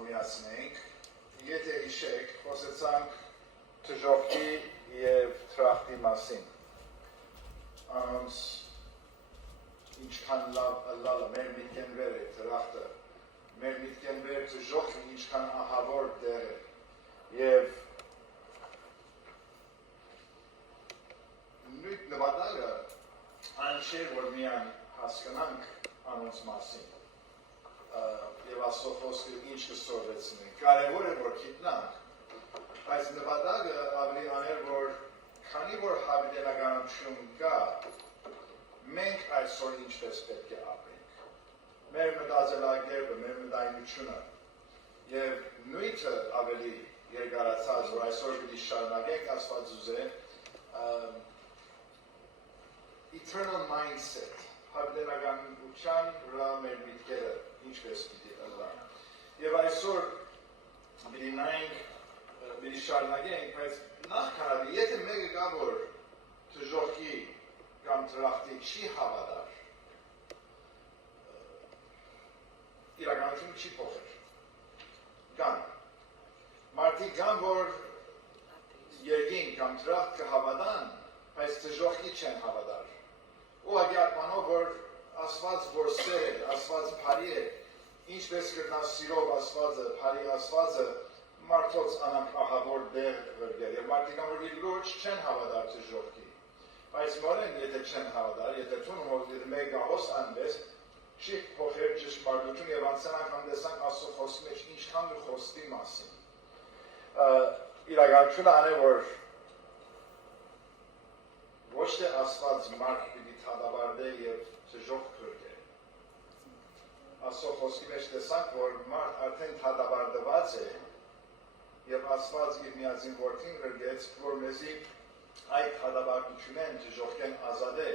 որ միացնենք, եթե հիշեք, խոսեցանք թժոքի և թրախտի մասին։ Անոնց ինչքան լավը մեր միտքեն վեր է թրախտը, մեր միտքեն վեր թժոքը ինչքան ահավոր դեր է, և նույն նվադագը այն չէ, որ միան հասկանանք անոնց մասին, և Աստծո խոսքը ինչ կսովեցնենք, կարևոր է, որ գիտնանք, բայց նվադագը ավելի աներ, որ քանի որ հավիտենականություն կա, մենք այսօր ինչպես պետք է ապրենք, մեր մտածելակերպը, մեր մտայնությունը և նույնը ավելի երկարացած, որ այսօր պիտի շարունակենք Աստված ուզե, eternal mindset, հավիտենականության վրա մեր միտքերը ինչպես պիտի ըլլան։ Եվ այսօր պիտի նայենք, պիտի շարունակենք, բայց նախքան եթե մեկը կա, որ թժոքի կամ թրախտի չի հավատար, իրականություն չի փոխեր։ Կան։ Մարդիկ կան, որ երկին կամ թրախտ կհավատան, բայց թժոքի չեն հավատար։ Ուղղակի արմանով, որ Աստված որ սեր է, Աստված բարի է, ինչպես կրնա սիրով Աստվածը, բարի Աստվածը, մարդոց անանք ահավոր դեր վրգեր, և մարդիկ կան, որ իր լուրջ չեն հավատար թժոքի։ Բայց մորեն, եթե չեն հավատար, եթե թունում, եթե մեկ գահոս անվես, չի փոխեր ճշմարտություն և անցանանք հանդեսանք Աստծո խոսքի մեջ ինչքան ու խոստի մասին։ Իրականությունը ան է, որ ոչ թե Աստված մարդ պիտի թադավարդե և թժող փրկե։ Աստծո խոսքի մեջ տեսանք, որ մարդ արդեն թադավարդված է և Աստված իր միածին որդին գրգեց, որ մեզի այդ թադավարդությունեն թժողքեն ազատ է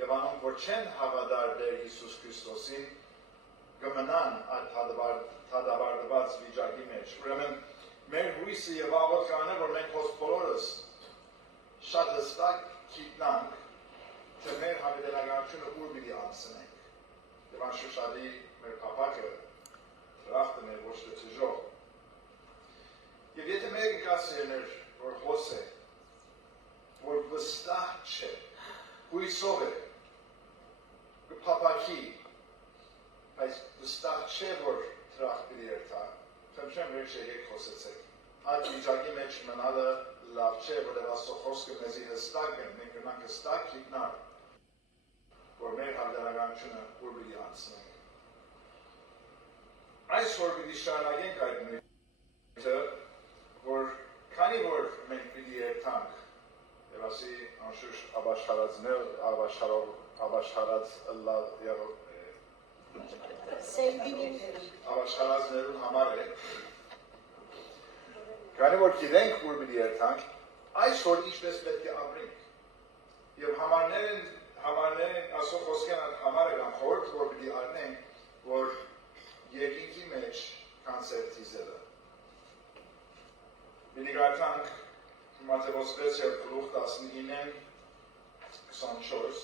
և անոնք, որ չեն հավատար Տեր Հիսուս Քրիստոսին, կմնան այդ թադավարդված վիճակի մեջ։ Ուրեմն, մեր հույսը և աղոթքն է, որ մենք հոս բոլորս շատ հստակ գիտնանք, թե մեր հավիտենականությունը ուր պիտի անցնենք։ Եվ անշուշտադի մեր փափակը թրախտն է, ոչ թե թժող։ Եվ եթե մեկը կա սերներ, որ հոս է, որ վստահ չէ, հույսով է, կփափակի, բայց վստահ չէ, որ թրախտ պիտի երթա, խնդրեմ վերջ եկեք խոսեցեք։ Այդ վիճակի մեջ մնալը լավ չէ, որտեղ Աստծո խոսքը մեզի հստակ է, մենք կրնանք հստակ գիտնալ, որ մեր հավիտենականությունը ուր պիտի անցնենք։ Այսօր պիտի շարունակենք այդ նույնը, որ քանի որ մենք պիտի երթանք, և ասի անշուշտ ապաշխարածներուն համար է, քանի որ գիտենք ուր պիտի երթանք, այսօր ինչպես պետք է ապրենք։ Եվ համարներն Աստծո խոսքեն համարը կամ խորհուրդ, որ պիտի առնենք, որ երկինքի մեջ կանցերտիզելը։ Պիտի գարտանք Մատթեոս 6:19-24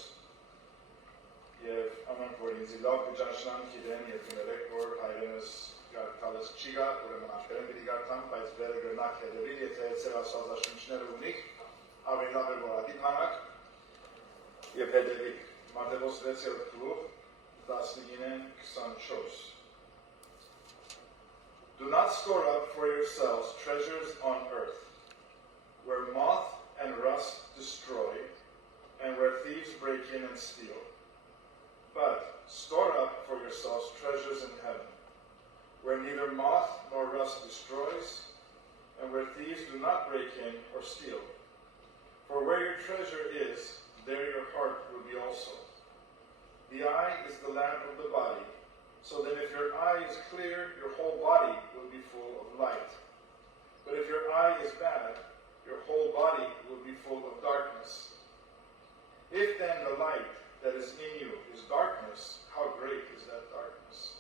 և ամանք, որ ինձ լավ կճաշնան գիտեն և կներեք, որ հայրենս գարտալս չի գար, ուրեմն աշխերեն պիտի գարտան, բայց վերը գրնակ հետևիլ, եթե ծեր աստվածաշնչները ունիք, ավելի լավ էր, որ ադի հանակ և հետևիք։ Մատթեոս 6:19-24 Do not store up for yourselves treasures on earth, where moth and rust destroy, and where thieves break in and steal. But store up for yourselves treasures in heaven, where neither moth nor rust destroys, and where thieves do not break in or steal. For where your treasure is, there your heart will be also. The eye is the lamp of the body, so that if your eye is clear, your whole body will be full of light. But if your eye is bad, your whole body will be full of darkness. If then the light that is in you is darkness, how great is that darkness?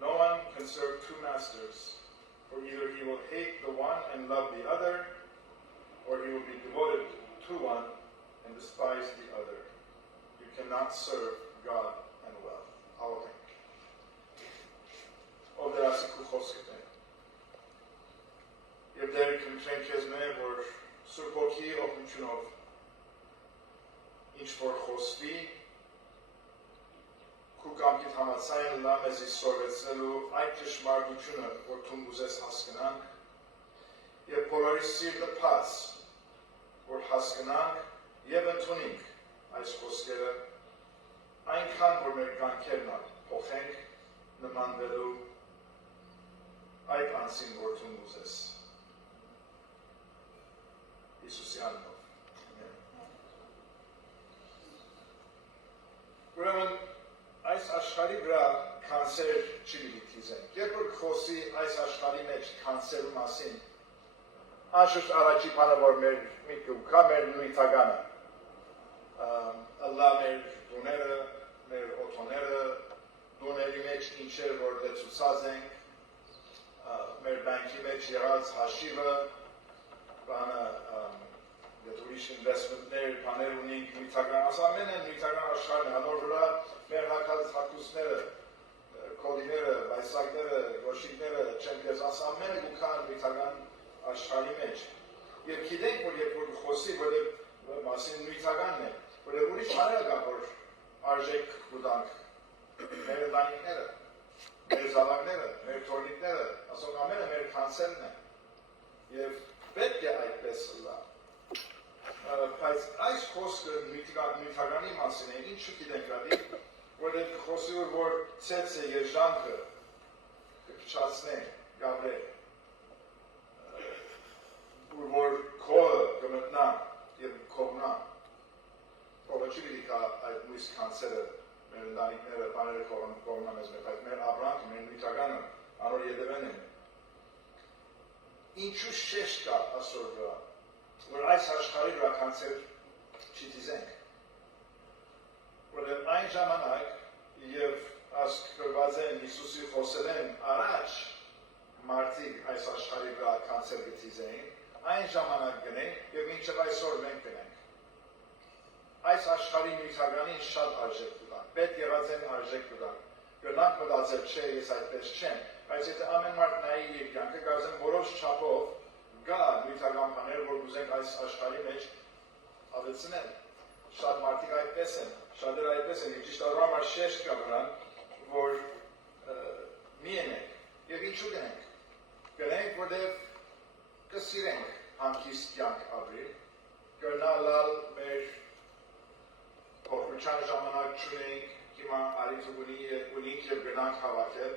No one can serve two masters, for either he will hate the one and love the other, or he will be devoted to one and despise the other. You cannot serve God and wealth. I'll think. Of the Asiku Choskete. Տեր կընտրենք քեզ մեր, որ Սուրբ Հոգի օգնությունով ինչ որ խոսվի, քու կամքիդ համաձայն լա մեզի սորվեցնելու այդ ճշմարտությունը, որ դու ուզես հասկանանք, եւ բոլորի սիրտը փած, որ հասկանանք եւ ընդունենք այս խոսքերը, այնքան որ մեր կյանքերն փոխենք նմանվելու այդ անձին, որ դու ուզես։ Հիսուսի անունով։ Ուրեմն այս աշխարհի վրա կանցեր չի դիզեն։ Երբ որ խոսի այս աշխարհի մեջ կանցերու մասին, անշուշտ առաջի բանը որ մեր միտքը կա մեր նույնտականը։ Ալլա մեր դուները, մեր օթոները, դուների մեջ ինչեր որ լեցուցած ենք, մեր բանկի մեջ եղած հաշիվը, բանը ուրիշ ինվեստմենտներ, բաներ ունենք նույնտական, ամենը նույնտական աշխարհն է, անոր վրա մեր հակուսները, կոդիները, բայսակները, գոշիկները, չեմ կես, ամենը գուքան նույնտական աշխարհի մեջ։ Եվ գիտենք, որ երբ որ խոսի, որը մասին նույնտականն է, որը ուրիշ բաներ կա, որ արժեք կուտանք մեր ընտանիքները, մեր զավակները, մեր թորնիկները, ասոնք ամենը մեր կանցերն է։ Եվ պետք է այդպես լա։ Բայց այս խոսքը նույնտականի մասին է, ինչու գիտենք ադի, որ խոսի որ ցեց է երջանքը կփչացնե, գավրե, որ քողը կմտնա և կողնա, քողը չի պիտի կա այդ մույս կանցերը, մեր ընտանիքները, բաները կողնա մեզ մեկ, այդ մեր ապրանքը, մեր նույնտականը, անոր ետևեն են։ Ինչու շեշտ կա ասոր վրա, որ այս աշխարհի վրա կանցեր չդիզենք, որտեղ այն ժամանակ եւ ասք գրված են Հիսուսի խոսել են առաջ մարդիկ այս աշխարհի վրա կանցեր գտիզեն, այն ժամանակ գնենք եւ մինչեւ այսօր մենք գնենք։ Այս աշխարհի նույնտականին շատ արժեք կտան, պետք եղած են արժեք կտան։ Գնանք մտածել չէ, ես այդպես չեմ, բայց եթե ամեն մարդ նայի իր կյանքը, կարծեմ որոշ չափով գա նույնտական բաներ, որ ուզենք այս աշխարհի մեջ ավելցնել։ Շատ մարդիկ այդպես են, շատերը այդպես են, ճիշտ առնվար շեշտ կա վրան, որ մի ենենք, և ինչու գնենք։ Գնենք, որտև կսիրենք հանգիստ կյանք ապրել, կրնալալ մեր փոխության ժամանակ չունենք, հիմա արիթ ունենք և գնանք հավաքել,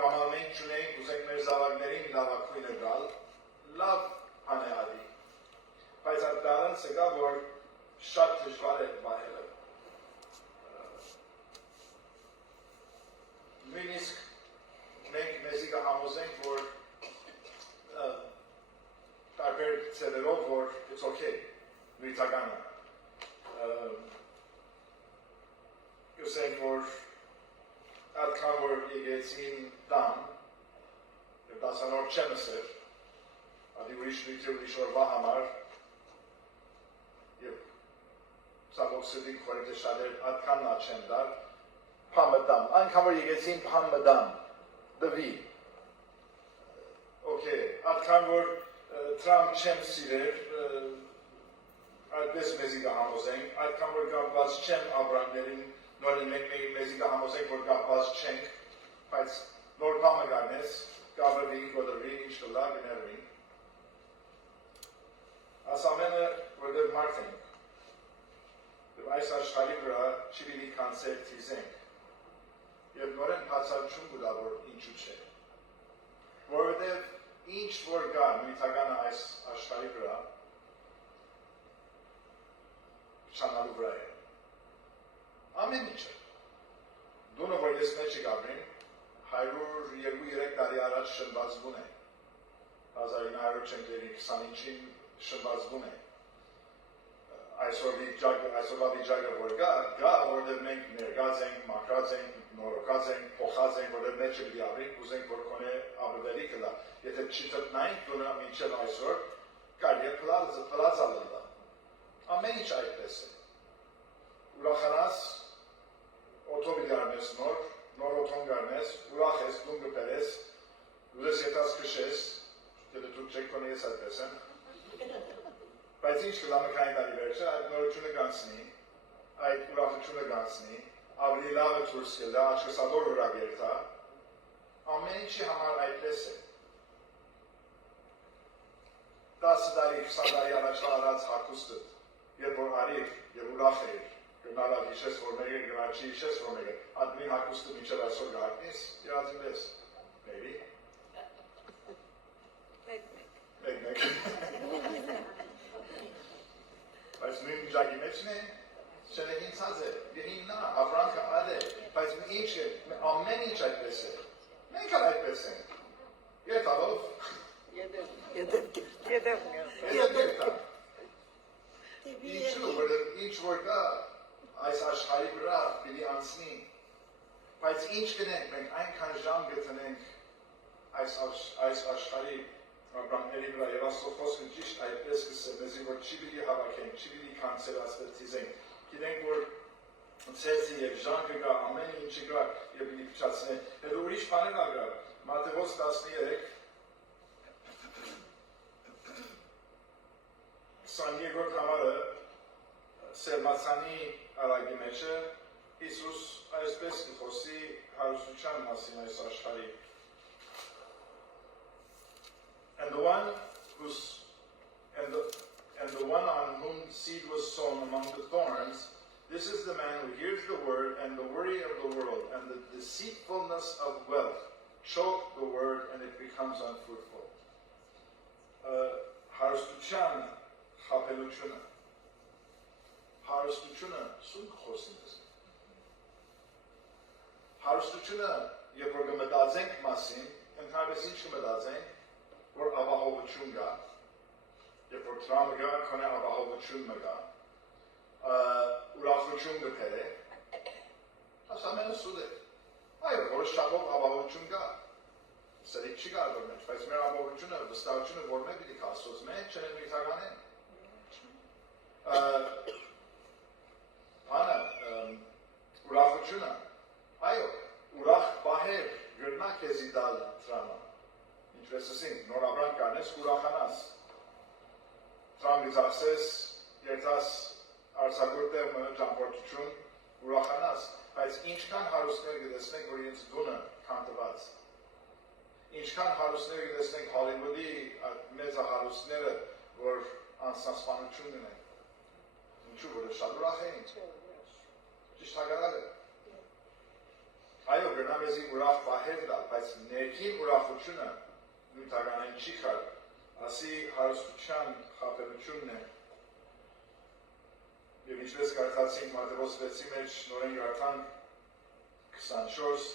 կամ մենք չունենք, ուզենք մեր զավակներին լավակույնը գալ, լավ բան է ադի, բայց այդ բալանսը կա, որ շատ դժվար է պահելը։ Նույնիսկ մենք մեզի կհամոզենք, որ տարբեր ծևերով, որ it's okay, նույնտականը։ Կսենք, որ այդքան, որ եկեցին տան, և դասանոր չեմ ասեր, ադի ուրիշ նույթի ուրիշ օրվա համար, և ծավոք սրդիկ խորիք շադեր ատքան նա չեմ դար, պամըդամ, այնքան որ եկեցին պամըդամ, դվի, ատքան որ տրամ չեմ սիրեր, այդպես մեզի կհամոզենք, այդքան որ կապված չեմ աբրաններին, նորին մենք մեզի կհամոզենք, որ կապված չենք, բայց նոր պամը գարնես, կավրվի, կոդրվի, ինչ կլա, գներվի, Աս ամենը, որտեղ մարդ ենք, և այս աշխարհի վրա չի պիտի կանցեր թիզենք, և նորեն բացատրություն կտա, որ ինչու չէ, որովհետև ինչ որ կա նույնտականը այս աշխարհի վրա, շանալու վրա է, ամեն ինչը, դունը որ ես մեջ կապրին, 102-3 տարի առաջ շնված բուն է, 1925-ին շնվածվում է, այսօրվա վիճակը որ գա, որտեղ մենք ներգած ենք, մաքրած ենք, նորոգած ենք, փոխած ենք, որտեղ մեջը պիտի ապրենք, ուզենք որ կոնե ապրվելի կլա, եթե չթտնայինք դունը մինչև այսօր, կարելի է փլած ալելա, ամեն ինչ այդպես է, ուրախանաս, օթո պիտի արնես նոր օթոն գարնես, ուրախ ես, դուն կպերես, ուզես ետաս կշես, Դե դու չեք կոնի ես այդպես եմ։ Բայց ինչ կլամը քանի տարի վերջը, այդ նորությունը գանցնի, այդ ուրախությունը գանցնի, ավելի լավը դուրս գելա, աչքսադոր ուրագերտա, ամեն ինչի համար այդպես է։ 10 տարի, 20 տարի առաջ արած հագուստը, երբ որ արիր եւ ուրախ էր, գնալա հիշես որ մեկը, գնալ չի հիշես որ մեկը, admin հագուստը մինչև այսօր գահտնես, երազիմ ես, maybe։ Մեկ։ Բայց նույն միջակի մեջն է, չնեհինցած է, գհիննա, ապրանքը ադե, բայց ինչ է, ամեն ինչ այդպես է, մենք ալ այդպես ենք, երթալով, Եդև գետա, ինչու, ինչ որ դա, այս աշխարհի վրա պիտի անցնի, բայց ինչ գնենք, մենք այնքան ժամ գտնենք այս աշխարհի ապրանքների վրա եւ Աստծո խոսքը ճիշտ այդպես կսե, մեզի որ չի պիտի հավաքենք, չի պիտի կանցելացնել թիզենք, գիտենք որ ցեցի եւ ժանգը կա, ամեն ինչը կա եւ պիտի փչացնենք, հետո ուրիշ բաներ կա, Մատթեոս 13 համարը Սերմացանի արագի մեջը Հիսուս այսպես կխոսի հարստության մասին այս աշխարհի And the one on whom seed was sown among the thorns, this is the man who hears the word, and the worry of the world, and the deceitfulness of wealth choke the word, and it becomes unfruitful. Հարստության խաբելությունը, հարստությունը սուն խոսին ես։ Հարստությունը, երբ որ կմտածենք մասին, ընդհանրապես ինչ կմտածենք, որ ապահովություն կա, երբ որ տրամը կա, քոնե ապահովություն կա, ուրախություն կփերը, այս ամենը սուտ է։ Այո, որոշ չափով ապահովություն կա, սերիկ չի կարող որ մեջ, բայց մեր ապահովությունը, վստահությունը որ մենք պիտի Աստծոց մեջ չեն նույնական են։ Բանը, ուրախությունը, այո, ուրախ պահեր գրնա քեզի դալ տրամը։ Ինչպես ասենք, նոր ապրանք կանես, ուրախանաս։ Տրամից ասես, երթաս արձակուրդը ճամփորդություն, ուրախանաս, բայց ինչքան հարուստներ գտեսնենք, որ իրենց դունը քանտված։ Ինչքան հարուստներ գտեսնենք Հոլիվուդի մեծահարուստները, որ անսասպանություն ունեն։ Ինչու՞ որ շատ ուրախ էին։ Ճիշտ հակառակը։ Այո, գնա մեզի ուրախ պահեր տալ, բայց ներքին ուրախությունը նույնականային չի կար, ասի հարստության խաբելությունն է։ Եվ ինչպես կարդացինք Մատթեոս 6-ի մեջ նորեն կարդանք 24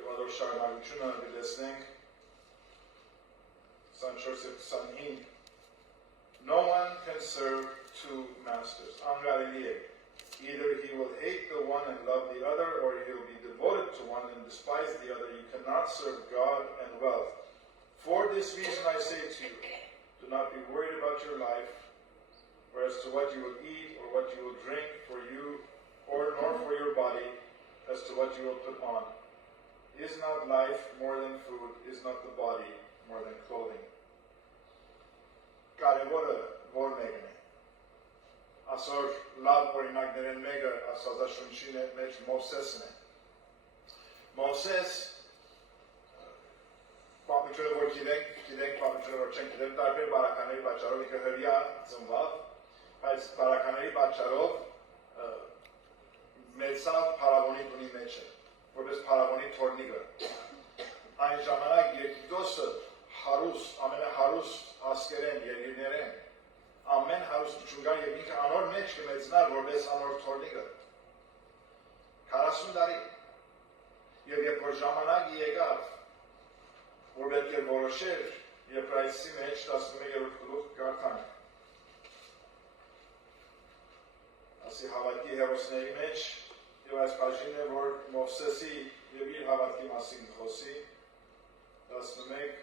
եւ ադոր շարունակությունը դիտեցնենք 24 եւ 25 No one can serve two masters. Անգարելի է. Either he will hate the one and love the other, or he will be devoted to one and despise the other. You cannot serve God and wealth. For this reason I say to you, do not be worried about your life, or as to what you will eat or what you will drink for you, or nor for your body, as to what you will put on. Is not life more than food? Is not the body more than clothing? Կարևորը որ մեկն է։ Այսօր լավ օրինակներն մեկը Աստվածաշունչի մեջ Մովսեսն է։ Մովսես պատմությունը որ գիտենք պատմությունը որ չենք գիտենք տարբեր բարականների պատճառով ինքը հրյա ծնվավ, բայց բարականների պատճառով մեծավ փարավոնի տունի մեջը, որպես փարավոնի թորնիկը։ Այն ժամանակ Եգիպտոսը հարուստ, ամենահարուստ ասկերեն, երկիրներեն, ամեն հարուստություն կա և ինքը անոր մեջ կմեծնար, որպես անոր թորնիկը։ 40 տարի։ Եվ երբ որ ժամանակը եկավ, որ պետք է որոշեր, Եբրայեցի մեջ 11-րդ գլուխ կարդանք։ Ասի հավատքի հերոսների մեջ, և այս բաժինն է, որ Մովսեսի և իր հավատքի մասին խոսի, 11-26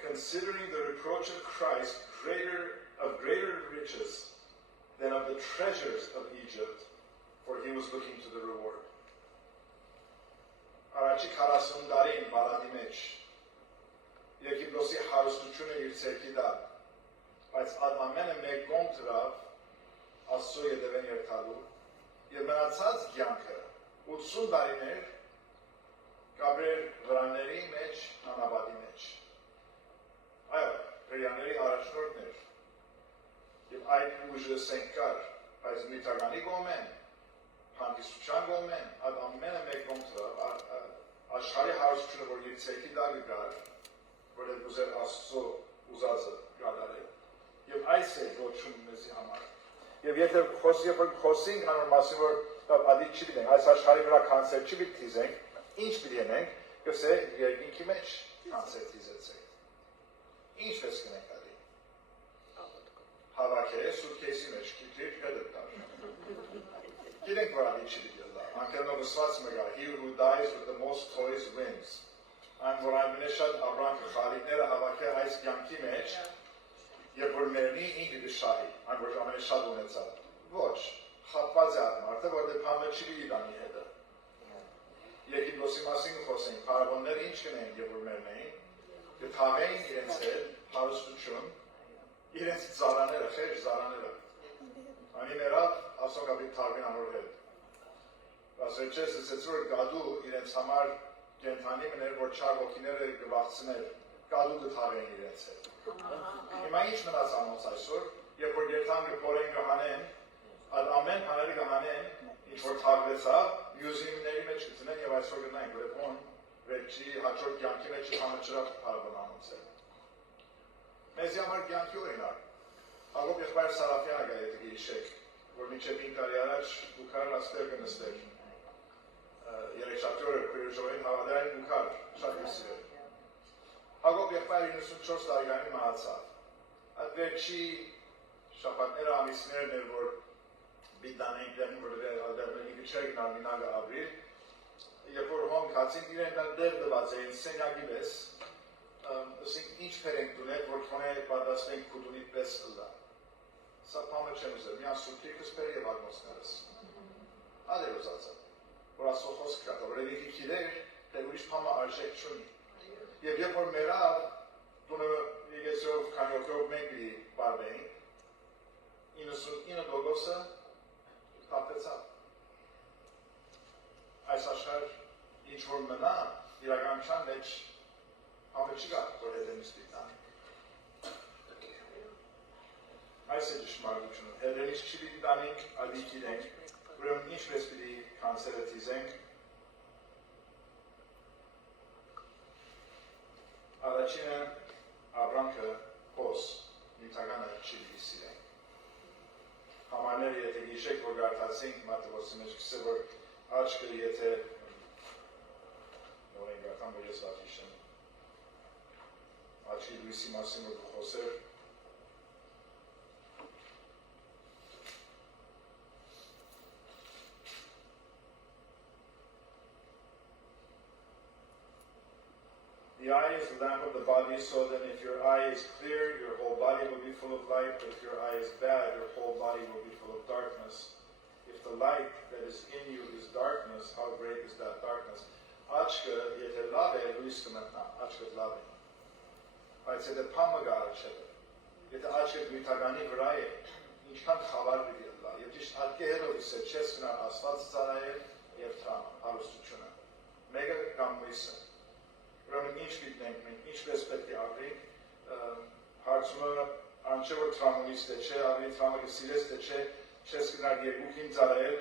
Considering the reproach of Christ of greater riches than of the treasures of Egypt, for he was looking to the reward. Առաջի 40 տարին բարադի մեջ Եգիպտոսի հարստությունը իր ցերքի տալ, բայց ամենը մեկ կողմ դրավ Աստծո ետևեն երթալու եւ մնացած կյանքը 80 տարիներ կաբրեր վրանների մեջ, անաբադի մեջ։ Այո, հրյաների առաջնորդներ եւ այդ ուժը սենք կար, բայց միտականի կողմեն, հանդիսության կողմեն, այդ ամենը մեկ կողմ դրավ, աշխարհի հարստությունը, որ իր ցերքի տակ կար, որ այդ ուզեր Աստծո ուզածը կատարել։ Եվ այս է ոչում մեզի համար։ Եվ եթե խոսենք հանուն մասին, որ ադի չի դենք, այս աշխարհի վրա կանցեր չի պիտի թիզենք, ինչ պիտի ենենք, կսե երկինքի մեջ կանցեր թիզեցեք։ Ինչպես կնենք ադի։ Հավաք է, սուտքեսի մեջ, կիքրիք հետը տար։ Գիտենք, որ ադի չի պիտի լա։ Անկերնով ուսված մգա, he who dies with the most toys wins։ Այն որ այն շատ ապրանքը խալիքները հավաք է այս կյանքի մեջ, երբ որ մերնի ինքը դշահի, այն որ ամենաշատ ունեցավ, ոչ, խապված է այդ մարդը, որտեղ պամը չի բիդի տանի հետը։ Եգիպտոսի մասին խոսենք, փարավոնները ինչ կնեն, երբ որ մերնեին, կթաղեին իրենց հետ, հարստություն, իրենց զարաները, խեջ զարաները։ Անի մերավ, ասոկապիտ թաղվին անոր հետ։ Ասել չես, ասեց որ գադու իրենց համար կենթանի մներ, որ չար հոգիները գվաղցներ, գադու կթաղեին իրենց հետ։ Հիմա ինչ մնաց անոնց այսօր, երբ որ երթան կփորեն կհանեն, այդ ամեն բաները կհանեն, ինչ որ թաղվեցավ, մյուզիմների մեջ կծնեն եւ այսօր գտնենք, որ ոն վերջի հաջորդ կյանքի մեջ համաճրավ փարավոն անոնց է։ Մեզի համար կյանքի օրինակ, Հակոբ եղբայր Սարաֆյանը գա եթե գիշեք, որ մինչև 5 տարի առաջ դուքար աստեղ կնստեր, երեքշաբթի օրը քույրժողին հավադարային դուքար շատ կսիրել։ Հակոբ եղբայր 94 տարիքանի մահացավ։ Այդ վերջի շաբաթները ամիսներն էր, որ բիդանենք դեղին, որ դեղնիկը չէր գնալ մինագը ապրիլ, երբ որ հոն կացին, իրեն դեղ դված էին սենյակի պես, ասենք ինչ պերենք դունել, որ քոնե պատասվենք կուդունի պես ըլդա։ Սա պամը չեմ ուզել, միան սուտիկս պեր և ագնոսներս։ Ադեր ուզածը, որ ասո խոսք կատա, որ էլիքի կիլեր, դե ուրիշ պամը արժեք չունի։ Եվ երբ որ մերավ, դունը իգեսով կանյոքով մենք բի բարվեին, 99%-ը տապեցավ։ Այս աշխար ինչ որ մնա, իրականության մեջ համը չի գա, որ հետենից պիտանի։ Այս է ճշմարտությունը, հետենից չի պիտանինք, ադի գիտենք, ուրեմն ինչպես պիտի կանցերը թիզենք, Առաջինը ապրանքը հոս, նյութականը չի սիրենք։ Համարները եթե գիշեք, որ գարտացինք, մատվոսի մեջ կսե, որ աչկը եթե նոր են գարտան, որ ես վատիշեմ, աչկի լույսի մասին, որ կխոսեր, The eye is the lamp of the body, so then if your eye is clear, your whole body will be full of light, but if your eye is bad, your whole body will be full of darkness. If the light that is in you is darkness, how great is that darkness? Աչքը, եթե լավ է, լույս կմտնա, աչքը լավ է։ Բայց եթե փամը գարաչել է, եթե աչքը գույթականի վրա է, ինչքան խավար պիտի լա, եւ ճիշտ ատկե հերով իսը չես գնալ Աստված ծառայել եւ թրամը, հարստությունը։ Մեկը կամ լույսը։ Ուրեմն ինչ գտնենք մենք, ինչպես պետք է ապրենք, հարցումը անչե որ թրամունիստ է չէ, ավելի թրամը կսիրես թե չէ, չես գնալ երկուքին ծառայել,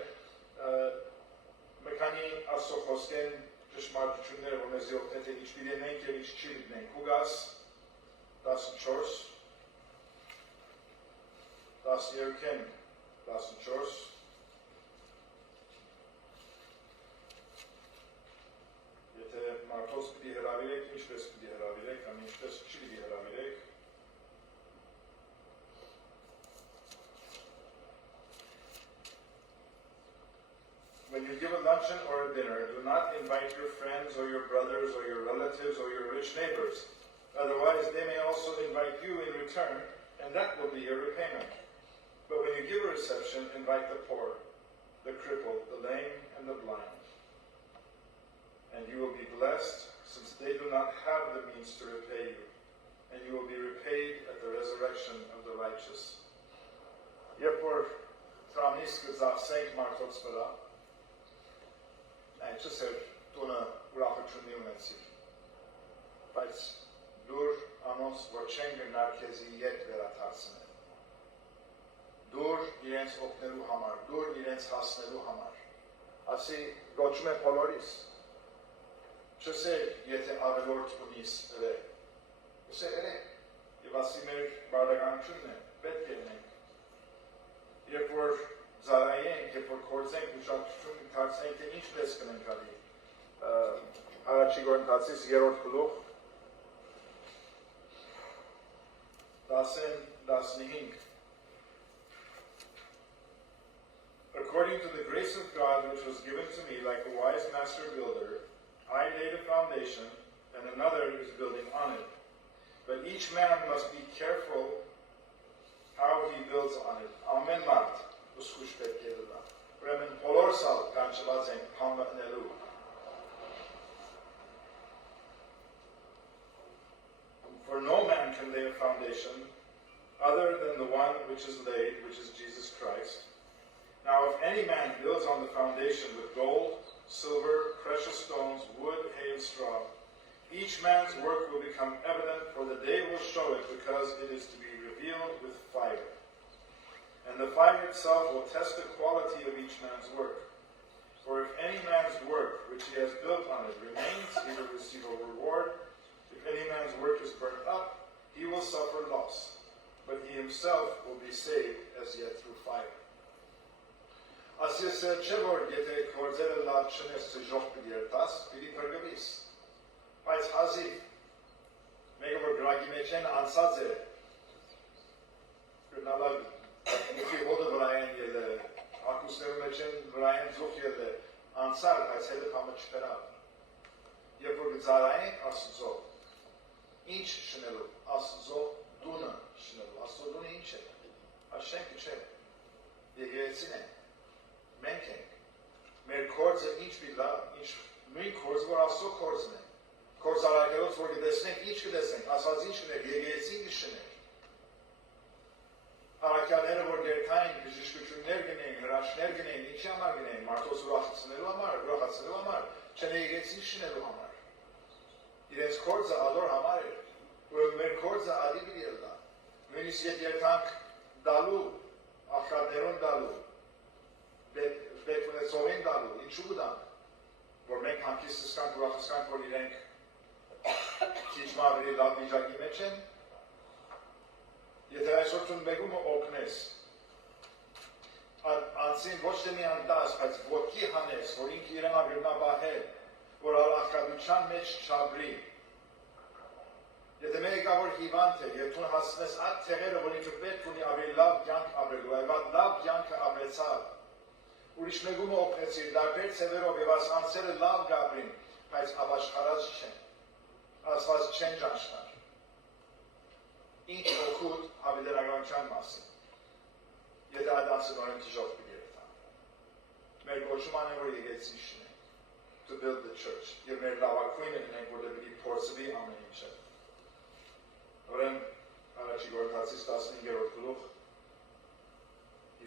մեկանի Աստծո խոսքեն ճշմարտությունները, որ մեզ օգնեն թե ինչ պիտենենք եւ ինչ չի պիտենենք։ Հուգաս 14 12-ին 14 Եթե մարդոց պիտի հրավիրեք, ինչպես պիտի հրավիրեք, կամ ինչպես չի պիտի հրավիրեք, When you give a luncheon or a dinner, do not invite your friends or your brothers or your relatives or your rich neighbors. Otherwise, they may also invite you in return, and that will be your repayment. But when you give a reception, invite the poor, the crippled, the lame, and the blind. And you will be blessed, since they do not have the means to repay you. and you will be repaid at the resurrection of the righteous. Երբ որ Թրամնից կզախսենք մարդոց վրա, այն չսեր տունը ուրախություն ունեցի, բայց դուր անոնց, որ չեն գնար քեզի ետ վերաթարցնել, դուր իրենց օգնելու համար, դուր իրենց հասնելու համար, ասի գոչում է բոլորիս, չսեր եթե ավելորդ ունիս վեր, Ուսեր երեք, և ասի մեր բարդականությունն է, պետք է ենք, երբ որ զարայենք, երբ որ կործենք, ուշադրություն կթարցենք, թե ինչպես կնենք ալի, առաջի Կորինթացիս 3-րդ գլուխ, 10-15. According to the grace of God which was given to me like a wise master builder, I laid a foundation, and another is building on it. But each man must be careful how he builds on it. Amen mart. Uskush petkelda. Ուրեմն բոլորս ալ կանչված ենք փամնելու. For no man can lay a foundation other than the one which is laid, which is Jesus Christ. Now if any man builds on the foundation with gold, silver, precious stones, wood, hay, and straw, each man's work will become evident, for the day will show it, because it is to be revealed with fire. And the fire itself will test the quality of each man's work. For if any man's work which he has built on it remains, he will receive a reward. If any man's work is burnt up, he will suffer loss, but he himself will be saved as yet through fire. Ասես չէ որ եթե կործերը լավ չնես չժող կդիրտաս, պիտի պրգվիս. Բայց հազիվ, մեկը որ գրագի մեջ են անցած է, կրնալավ նուքի հոդը վրայեն ել է, ակուսներու մեջ են վրայեն ձող ել է, անցար, բայց հելը կամը չպերավ. Երբ որ գծարային ասծո, ինչ շնելու, ասծո դունը շնելու, ասծո դունը ինչ է, աշենքը չէ, եկեղեցին է, մենք ենք, մեր կործը ինչ բիլա, նույն կործը, որ ասծո կործն է, Կորցարակերոց, որ կտեսնենք, ինչ կտեսնենք, ասված ինչ կներ, եկեղեցին կշներ. Հարակյաները, որ գերքային, բժիշկություններ գնեին, հրաշներ գնեին, ինչի համար գնեին, մարդոց ուրախացնելու համար, չեն եկեղեցին շնելու համար. Իրենց կործը ադոր համար էր, որ մեր կործը ադի բիլի դա. Նույնիսկ ետ երթանք դալու, ախրատներուն դալու, բետունեցողին դալու, ինչու գտանք, որ մենք հանկիստս կանք, ուրախսկանք, որ իրենք քիչ ավելի լավ վիճակի մեջ են, եթե այսօր տուն մեկումը օգնես, անցին ոչ թե մի անդաս, բայց ոտքի հանես, որ ինքը իրեն ագրնաբահել, որ աղքատության մեջ չաբրի, եթե մեկը որ հիվանդ է, և տուն հասնես այդ թեղերը, որ ինքը պետք ունի ավելի լավ կյանք ապրելու, այվ այդ լավ կյանքը ապրեցավ, ուրիշ մեկումը օգնեցիր, դարբեր ծևերով և անցերը լավ գաբրին, բայց ապաշխարած չեն. Ասված չեն ճանչնար. Ինչ օգուտ հավիդերականության մասին, եթե այդ անցնորեն թիժով կգերթան. Մեր գոչման է, որ եկեցին շնենք, to build the church, և մեր լավակույնը գնենք, որ դեպի փորձվի ամեն ինչը. Որեն առաջի Կորինթացիս 15-րդ գլուխ,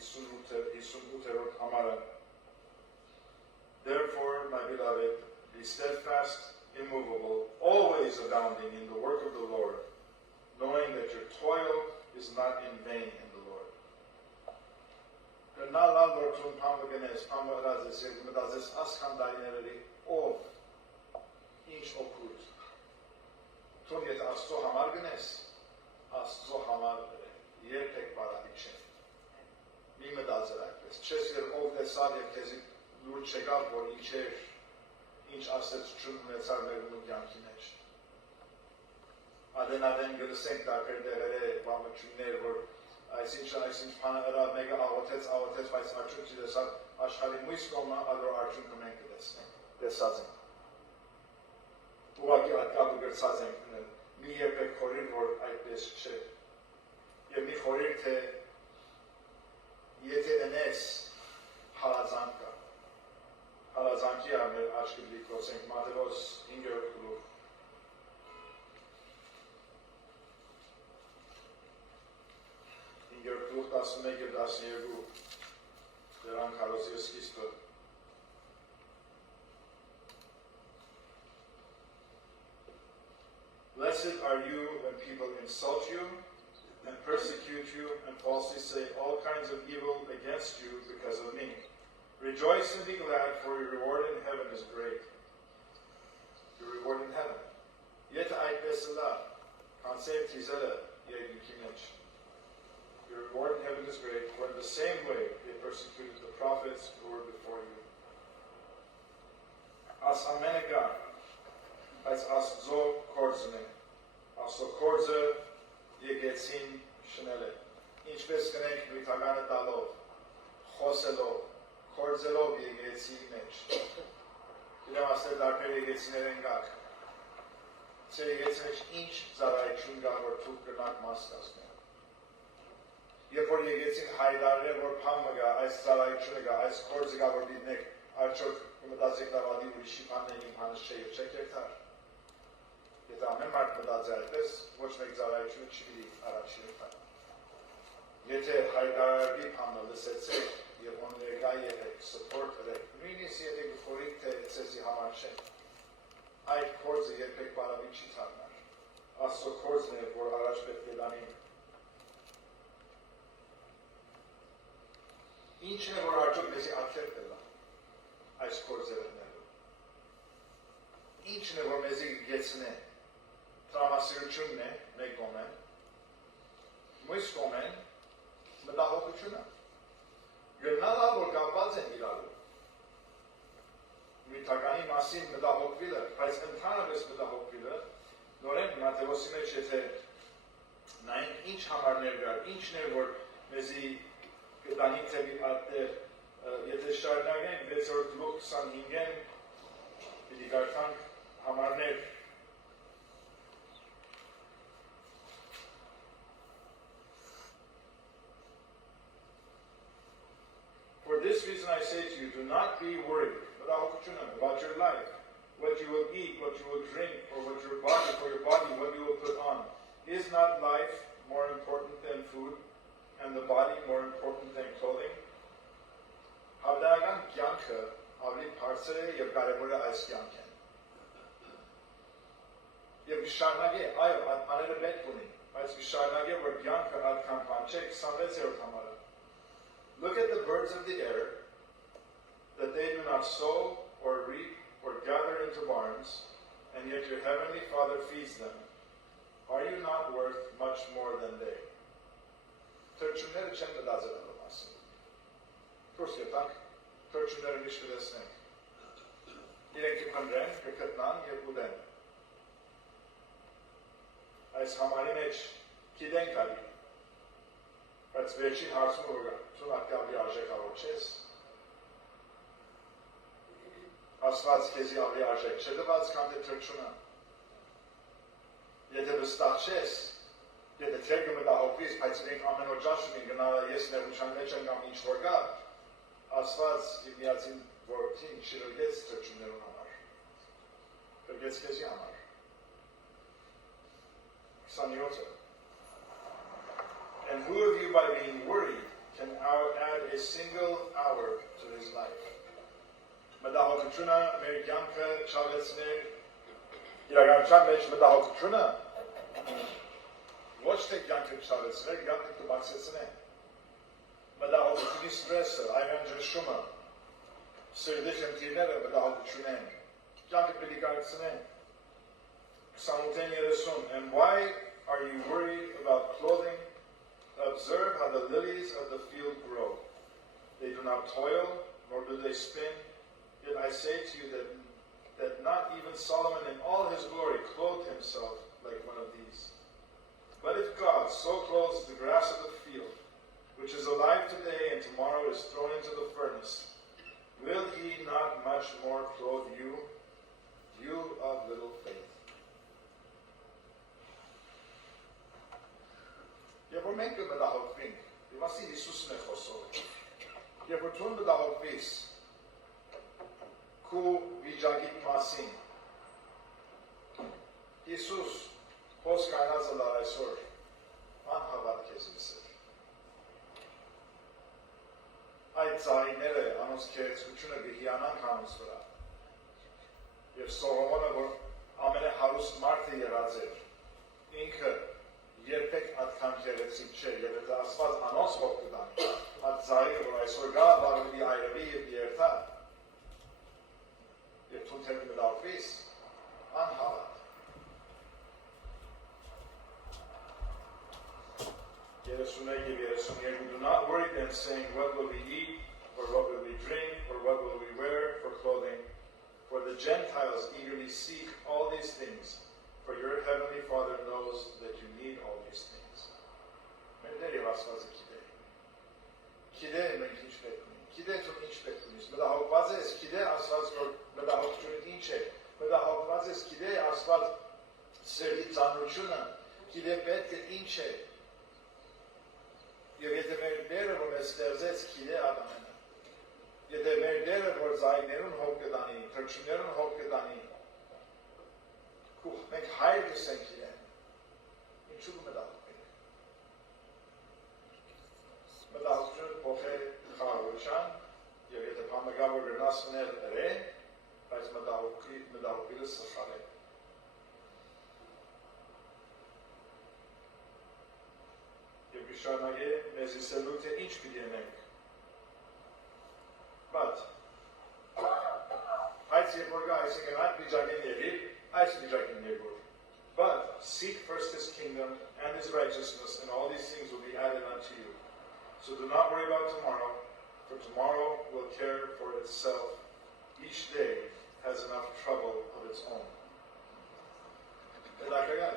58-րդ համարը. Therefore, my beloved, be steadfast, immovable, always abounding in the work of the Lord, knowing that your toil is not in vain in the Lord. Կրնալալ որքուն պամը գնես, պամը հրազես, և մտազես ասքան դարիներերի ով, ինչ օգուտ. Թուն եթե աստծո համար գնես, աստծո համար երբեք բարավի չեն. Մի մտազեր այդպես, չես երբ ով տեսավ և քեզի լուր չեկավ, որ ինչ աստեցություն ունեցար մեր ունուկյանքի մեջ. Ադեն գլսենք դարբեր դեղերը, վամություններ, որ այսինչ պանը հրավ մեկը աղոթեց, բայց արդյուն չտեսավ, աշխարի մույս կոմը, ադոր արդյունքը մենք կտեսնենք, տեսած ենք. Ուղղակի ատկապը գրծած ենք, մի երբեք խորիր, որ այդպես չէ. Եվ մի խորիր, թե եթե ընես հալածանք կա. Հալածանքի ամեր աչկի լիքոսենք Մատևոս 5-րդ գլուխ. գլուխ 11 եւ 12 դրան քարոզի սկիզբը Blessed are you when people insult you and persecute you and falsely say all kinds of evil against you because of me. Rejoice and be glad, for your reward in heaven is great. Your reward in heaven. Yet I besela, concept tizela, your reward in heaven is great, for in the same way they persecuted the prophets who were before you. As amenega, as zo korzne, as so korze yegetsin shnele. Ինչպես կնենք նույնտականը տալով, խոսելով, կորձելով եկեցի մեջ։ Իրեմ ասել դարբեր եկեցիներ են գակ։ Ձեր եկեցի մեջ ինչ զարայություն գա, որ թուք կնակ մաս կասնեն։ Երբ որ եկեցին հայդարել է, որ պամը գա, այս զարայությունը գա, այս կորձը գա, որ դիտնեք, արջոք մտածեք լավադի ուրիշի պանն իմ հանս չէ և չեք երկթար։ Եթե ամեն մարդ մտածի այդպես, ոչ մեկ զարայությունը չի առաջին տան։ Եթե հայդարարի պամը լսեցեք և օներգա եղեք, սպորտ եղեք, նույնիսկ եթե գխորիկ թե ծեզի համար չեք, այդ կորձը երբեք բարավի չի թարնար։ Աստծո կորձն է, որ առաջ պետք է դանին։ Ինչն է, որ արջոք մեզի ատքեր կլա, այս կորձերը հնելու։ Ինչն է, որ մեզի գեցն է, տրամասիրությունն է, մեկ կոմեն, մույս կոմեն, մտահոգությունը։ Գնալա, որ կապված են իրարու։ Նույնտականի մասին մտահոգվիլը, բայց ընդհանրապես մտահոգվիլը, նորեն Մատթեոսի մեջ եթե նայենք ինչ համար ներգար, ինչն է, որ մեզի կտանի թեպի ատներ, եթե շարունակենք 6-րդ գլուխ 25-ին պիտի կարդանք համարներ For this reason I say to you, do not be worried about your life, what you will eat, what you will drink, or what your body, what you will put on. Is not life more important than food, and the body more important than clothing? Հավդարական կյանքը ավելի բարձր է եւ կարեւոր է այս կյանքին։ Եվ շարունակե, այո, աները պետք ունի, բայց շարունակե, որ կյանքը այդքան բան չէ, 26-րդ համարը։ Look at the birds of the air, that they do not sow or reap or gather into barns, and yet your heavenly Father feeds them. Are you not worth much more than they? Թրջունները չեն մտածել այդ մասին։ Դուրս եկանք, թրջունները միշտ կտեսնենք։ Իրենք կփնտրեն, կգտնան եւ ուտեն։ Այս համարի մեջ գիտենք արի, բայց վերջին հարցում որ ծունակավի արժեքավոր չես։ Աստված քեզի ավելի արժեք չէ տված, քան թե թրջունը։ Եթե վստահ չես, եթե թերգը մտահոգվիս, բայց մենք ամեն օր ճաշում ենք գնալը, ես նեղության մեջ եմ կամ ինչ որ կա, Աստված իր միածին որդին չրգեց թրջուններուն համար, գրգեց քեզի համար։ 27-ը And who of you by being worried can add a single hour to his life? Մտահոգությունը մեր կյանքը չավեցներ, իրականության մեջ մտահոգությունը ոչ թե կյանքը չավեցներ, կյանքը կբացեցներ։ Մտահոգությունի ստրեսը, այվանջրշումը, սրդի խնդիրները մտահոգություն են, կյանքը պիտի կարծնեն։ 28:30 And why are you worried about clothing? Observe how the lilies of the field grow. They do not toil, nor do they spin. Yet I say to you that not even Solomon in all his glory clothed himself like one of these. But if God so clothes the grass of the field, which is alive today and tomorrow is thrown into the furnace, will he not much more clothe you, you of little faith? Երբ որ մենք մտահոգվենք, եւ ասի Հիսուսն է խոսում, երբ որ դու մտահոգվես քո վիճակի մասին, Հիսուս խոսք անածը լար այսօր, անհավատ քեզ լսել։ այդ ծայրները անոնց քերեցությունը գիանան կանոնց վրա։ Եվ Սողոմոնը, որ ամենահարուստ մարդը եղած էր, ինքը երբեք այդքան քերեցիկ չէ, եւ դա Աստված անոնց հոգ կտանի։ Այդ ծայրը, որ այսօր գա, բարի այրվի եւ երթա։ Եվ թունթել մտավից անհավատ։ 31 եւ 32 do not worry then saying what will we eat or what will we drink or what will we wear for clothing, for the Gentiles eagerly seek all these things, for your heavenly Father knows that you need all these things. Մենտերի ասվածը գիտե։ Գիտե մենք ինչ պետք ունենք։ Գիտե თუ ինչ պետք ունես։ Մտահոգված ես, գիտե Աստված որ մտահոգությունը ինչ է։ Մտահոգված ես, գիտե Աստված սերի ծանրությունը, գիտե պետքը ինչ է։ Եվ եթե մեր Տերը որ մեզ ստեղծեց գիտե Ադամը, եթե մեր Տերը որ զայներուն հոգ կտանի, թրջուններուն հոգ կտանի, մենք հայր կսենք իրեն, ինչու մտահոգենք։ Մտահոգությունը փոխել խաղաղության, եւ եթե բամգա որ գնաս մնել ռե, բայց մտահոգիլը սխալ է։ Եվ շարունակե մեզ իսելու թե ինչ պիտի անենք։ But այս երբ որ գա այսինքն այդ վիճակին եղիր, այս վիճակին եղիր։ But seek first his kingdom and his righteousness, and all these things will be added unto you. So do not worry about tomorrow, for tomorrow will care for itself. Each day has enough trouble of its own.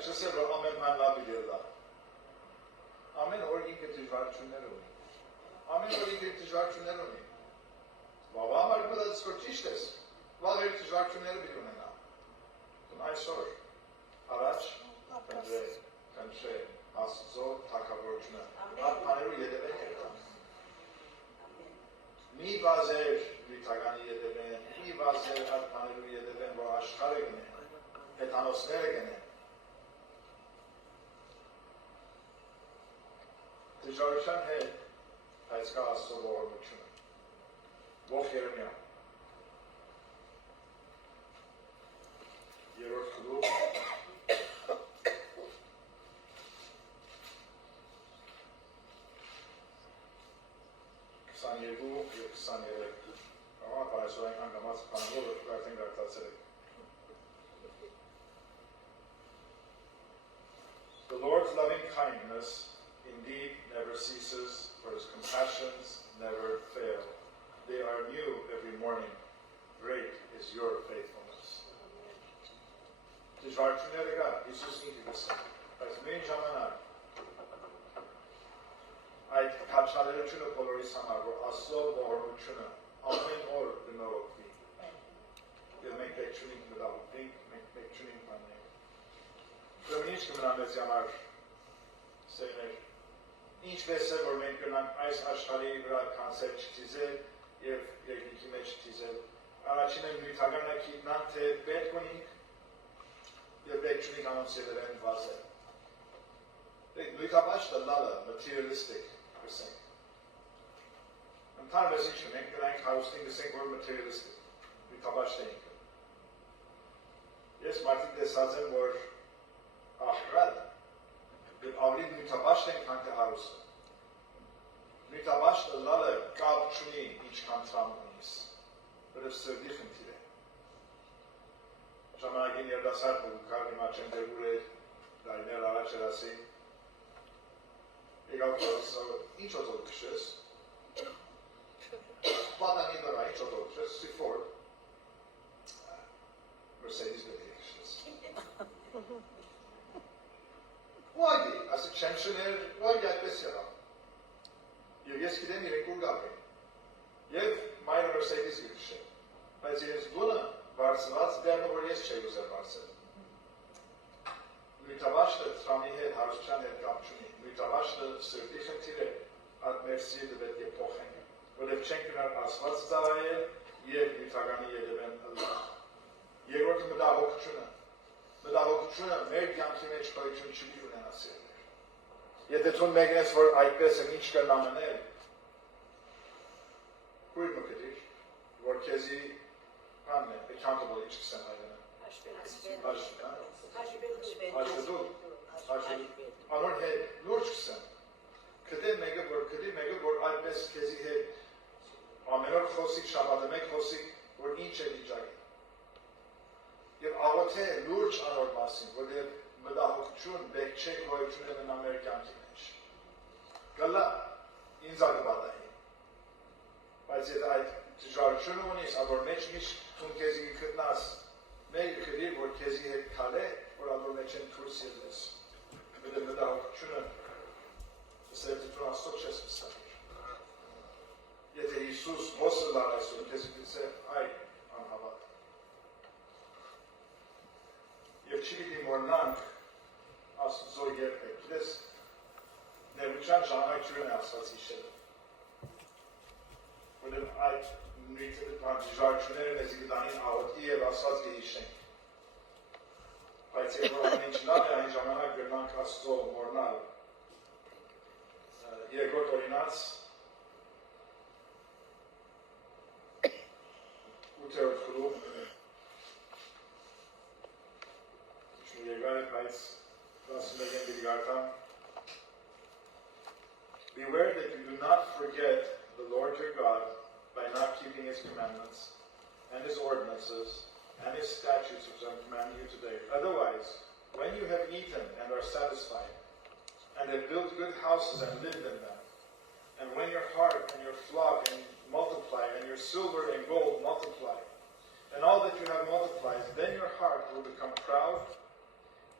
Just say, Amen, man, love you, Amen, or you get to drive to Neroni. Amen, or you get to drive to Neroni. Baba, I'm going to scottish this. Well, you get to drive to Neroni now. I saw it. Araç, kanşe, aszo, takaborçuna. Paneru yedebe yerden. Mi bazer vitagani yedebe, mi bazer at paneru yedebe, bu aşkare gene, etanosnere gene. Tijarişan he, ayska aszo boğurmuşuna. Boğ yerim ya. Yerort kulu. 22 եւ 23 Ահա այսօր այնքան գամած բանալը արդեն գարտացել է The Lord's loving kindness indeed never ceases, for his compassions never fail. They are new every morning. Great is your faithfulness. Դժվարությունները կա, Հիսուս ինքը գսա, բայց մեն ժամանակ այդ կապշալերությունը բոլորիս համար, որ Աստծո ողորմությունը ամեն օր բնորոշվի։ Եվ մենք պետք չունենք մտահոգենք, մենք պետք չունենք բանենք։ Ուրեմն ինչ կմնա մեզ համար սերներ։ Ինչպես է, որ մենք գնանք այս աշխարհի վրա կանցեր չթիզել եւ երկնքի մեջ չթիզել։ Առաջինը նյութականը գիտնանք, թե պետք ունենք եւ պետք չունենք անոնց երեն վազել։ Նույնապաշտը լալը, materialistic գսենք։ Ընդհանրապես ինչ մենք գրանք հարուստին գսենք, որ materialistic, նույնապաշտ ենք։ Ես մարդիկ տեսած եմ, որ ահրատ, և ավելի նույնապաշտ ենք հանքը հարուստը։ Նույնապաշտը լալը կապ չունի ինչքան տրամ ունիս, որև սրդի խնդիր է։ Ժամանակին երդասարդ բուկար, հիմա չեմ դերգուր էր, դայներ առաջ էր ասի, եկավ կորսով, ինչ ոտով կշես, պատանի վրա, ինչ ոտով կշես, Ford, Mercedes պետք է կշես։ Ուայդի, ասի չեմ շներ, ուայդի այդպես եղավ։ Եվ ես գիտեմ իրենք ուր գապ են։ Եվ մայրը Mercedes կշեմ, բայց ես գունը վարսված դերնը, որ ես չէի ուզեր վարսել։ Նույնտավաշտը տրամի հետ, հարուստության հետ կապ չունի, նույնտավաշտը սրտի խնդիր է, այդ մեր սիրտը պետք է փոխենք, որև չենք գնար Աստված ծառայել և նյութականի ետևեն ըլլալ։ Երկրորդը մտահոգությունը։ Մտահոգությունը մեր կյանքի մեջ գոյություն չի ունենա սիրտներ։ Եթե ցուն մեկնես, որ այդպես եմ ինչ կնամ անել, Կույր մկդիր, որ քեզի բանն է, accountable ինչ կսեմ հայրենը։ Հաշվետու։ Անոր հետ լուրջ կսեմ։ Կդե մեկը, որ այդպես քեզի հետ ամեն օր խոսիկ, շաբաթը մեկ խոսիկ, որ ինչ է վիճակի։ Եվ աղոթե լուրջ անոր մասին, որ և մտահոգություն բեք չէ գոյություն են ամեր կյանքի մեջ։ Գլա ինձ ագբատայի։ Բայց եթե այդ դժվարությունը ունիս, ավոր մեջ միշտ թուն քեզի գտնաս, մեր կդիր, որ քեզի հետ քալե, որ ավոր մեջ են թուրս ելես։ Մտահոգությունը սերտիտուն աստող չես մստանիր։ Եթե Հիսուս հոսը լար այսօր, քեզի գծե այ անհավատ։ Եվ չի պիտի մորնանք Աստծո երբեք, գիտես, ներուչան ժամանակջուրն է Աստված հիշելը։ Որև այդ դժվարությունները մեզ գտանին աղոտի և Աստված կհիշենք։ Բայց և որ ամեն ինչ լավ է, այն ժամանակ գրնանք Աստծո մորնալ։ Երկրորդ օրինաց 8-րդ խլուղ Beware that you do not forget the Lord your God by not keeping his commandments and his ordinances and his statutes which I am commanding you today. Otherwise, when you have eaten and are satisfied, and have built good houses and lived in them, and when your heart and your flock multiply, and your silver and gold multiply, and all that you have multiplies, then your heart will become proud,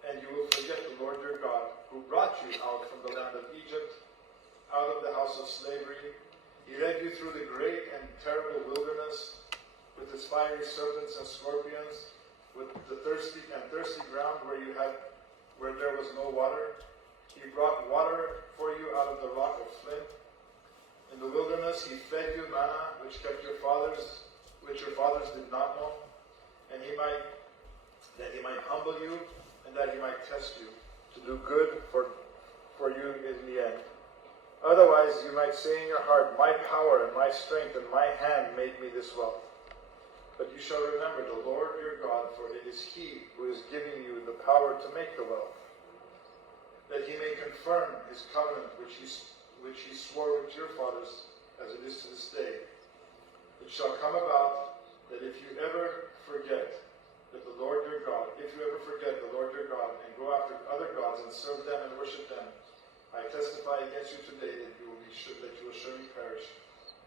and you will forget the Lord your God, who brought you out from the land of Egypt, out of the house of slavery. He led you through the great and terrible wilderness, with its fiery serpents and scorpions, with the thirsty ground where there was no water. He brought water for you out of the rock of flint. In the wilderness he fed you manna, which your fathers did not know, and that he might humble you, and that he might test you, to do good for you in the end. Otherwise you might say in your heart, my power and my strength and my hand made me this wealth. But you shall remember the Lord your God, for it is he who is giving you the power to make the wealth, that he may confirm his covenant which he swore with your fathers, as it is to this day. It shall come about that if you ever forget the Lord your God, and go after other gods and serve them and worship them, I testify against you today that you will surely perish.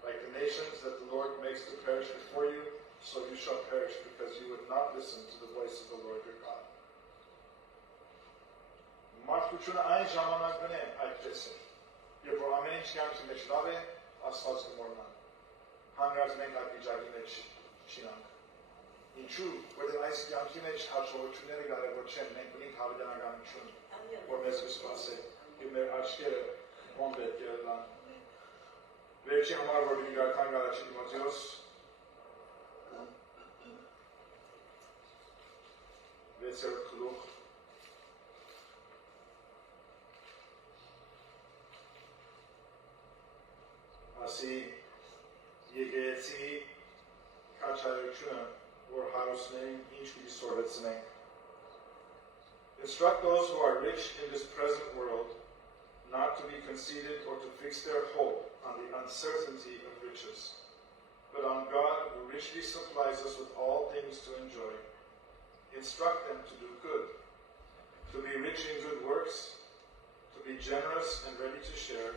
Like the nations that the Lord makes to perish before you, so you shall perish, because you would not listen to the voice of the Lord your God. Մարդկությունը այն ժամանակն է այդպես է, երբ որ ամեն ինչ կյանքի մեջ լավ է, Աստված կմոռանա։ Հանգած մենք այդ վիճակի մեջ չինանք։ Ինչու՞, որտեղ այս կյանքի մեջ հաջողությունները կարևոր չեն, մենք ունենք հավիտենականություն, որ մեզ կսպասի, եւ մեր աչքերը ոնց պետք է լան։ Վերջի համար որ իրական գարաչի Տիմոթեոս վեցերորդ գլուխ ասի եկեղեցի քաջարությունը, որ հարուստներին ինչ պիտի սովորեցնենք։ Instruct those who are rich in this present world not to be conceited or to fix their hope on the uncertainty of riches, but on God who richly supplies us with all things to enjoy. Instruct them to do good, to be rich in good works, to be generous and ready to share,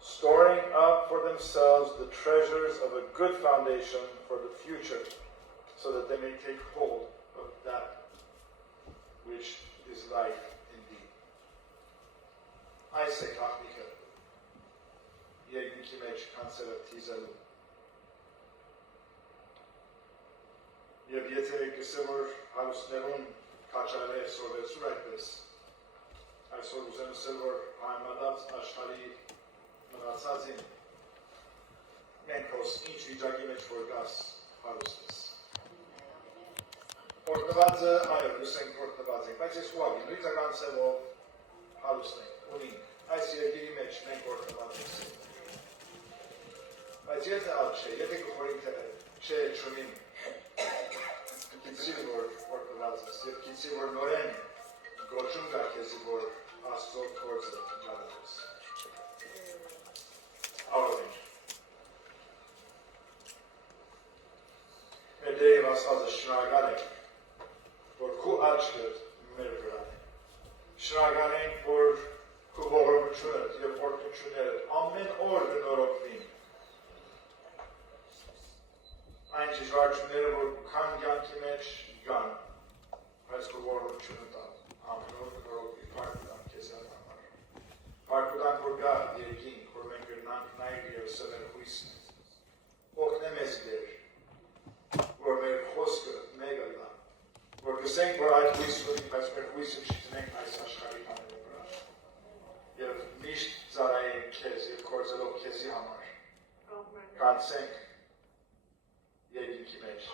storing up for themselves the treasures of a good foundation for the future, so that they may take hold of that which is life indeed. Այս է կախնիկը երկնքի մեջ կոնսերվատիզելու։ Եվ եթե գսե որ հարուստներուն քաջարը սովորեցուր այդպես, այսօր ուզեմ ասել որ հայմադած աշխարհի մնացածին մենք հոս ինչ վիճակի մեջ որ գաս հարուստ ես։ Օրտնվածը, այո, լուսենք օրտնված ենք, բայց ես ուղղակի նույնական սևով հարուստ ենք, ունենք, այս երկիրի մեջ մենք օրտնված ենք։ Բայց եթե ալ չէ, եթե գխորին թե չէ չունին գիցի որ կրած ես և գիցի որ նորեն գոչում կա քեզի որ Աստծո գործը գալիս։ Ավարտենք։ Մեր դերև Աստվածը շնորհակալ ենք, որ քու աչքդ մեր վրա է։ Շնորհակալ ենք, որ քու ողորմությունդ և օրհնություններդ ամեն օր կնորոգվին։ Այն ճիշտությունները, որ քան կյանքի մեջ կան, բայց քու ողորմությունը տա, ամեն օր կնորոգվի, փառք քեզ համար։ Փառք տանք, որ գա երկինք, որ մենք գտնանք նայել և սեր հույսն։ Օգնե մեզ դեր, որ մեր խոսքը մեկը լա, որ գսենք, որ այդ հույս ունենք, բայց մեր հույսը չտնենք այս աշխարհի բաների վրա։ Եվ միշտ ծառայենք քեզ և գործելով քեզի համար։ Կանցենք երկինքի մեջ։